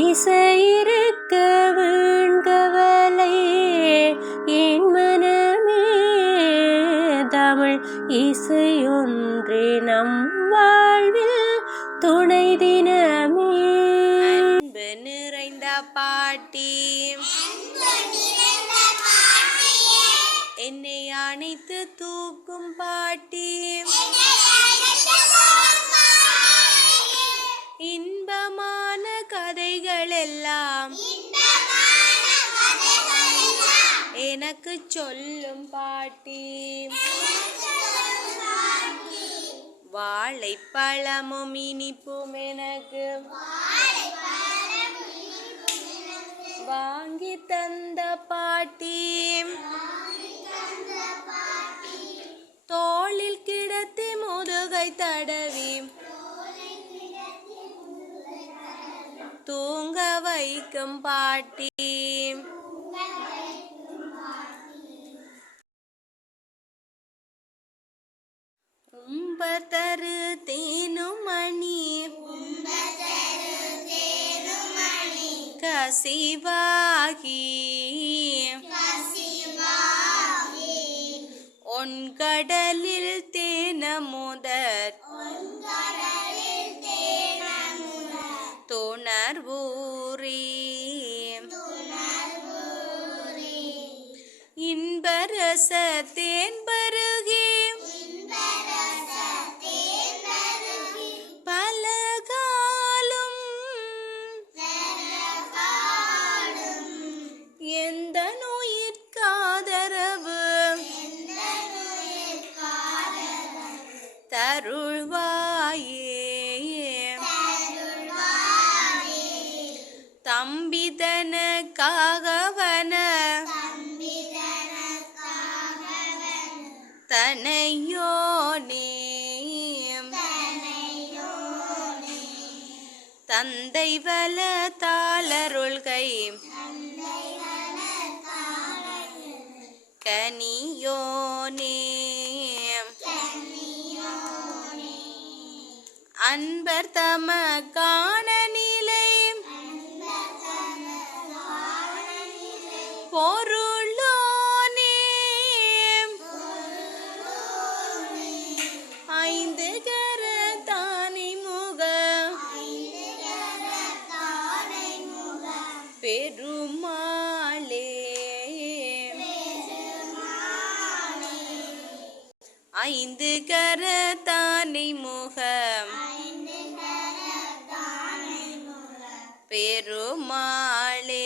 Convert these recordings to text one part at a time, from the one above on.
இசையிருக்க வீண்கவலை என் மனமே, தமிழ் இசையொன்றே நம் வாழ்வில் துணை தினமே. அன்பு நிறைந்த பாட்டி என்னை அணைத்து தூக்கும் பாட்டி, இன்பமான கதைகள் எல்லாம் எனக்கு சொல்லும் பாட்டி, வாழைப்பழமும் இனிப்பும் எனக்கு வாங்கி தந்த பாட்டி, தோளில் கிடத்தி முதுகை தடவி தூங்க வைக்கும் பாட்டி. உம்பதரு தேனுமணி கசிவாகி ஒன்கடலில் தேனமுதற் துணர்வூரி இன்பரச தேன்பருகி பலகாலும் எந்த நோயிற்காதரவு தருள்வாயே, தம்பிதனக்காகவன தனையோனே, தந்தை வல தாளருள்கை கனியோனே, அன்பர் தம காண நிலை பொருளோனே, ஐந்து கரத்தானை முக பெருமாளே, ஐந்து கரத்தானை முகம் பெருமாளே.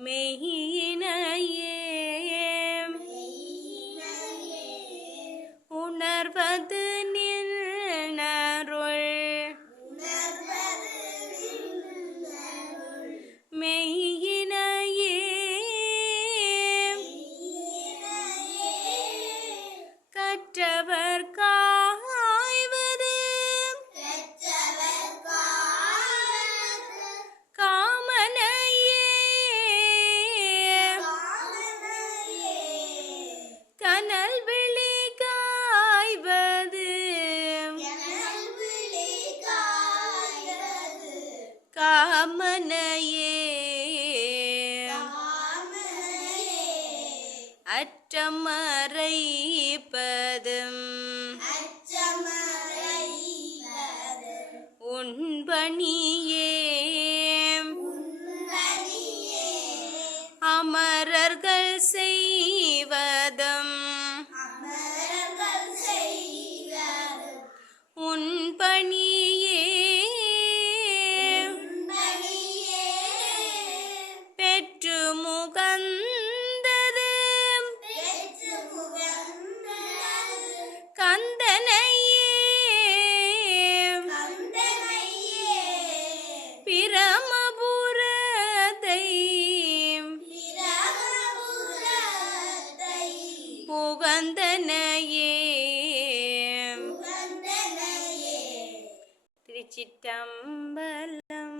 மெய்யினையே உணர்வது நின்னருள் மெய்யினையே கற்றவர் காய்வது காமனையே கனல் விழி காய்வது காமனையே அற்றமறைப்பதும் உன்பணியே அமரர்கள் செய்வதும் உன்பணியே பெற்று முகந்தது கந்தனையே பிரமபுரத்தை புகந்தனையே. திருச்சிற்றம்பலம்.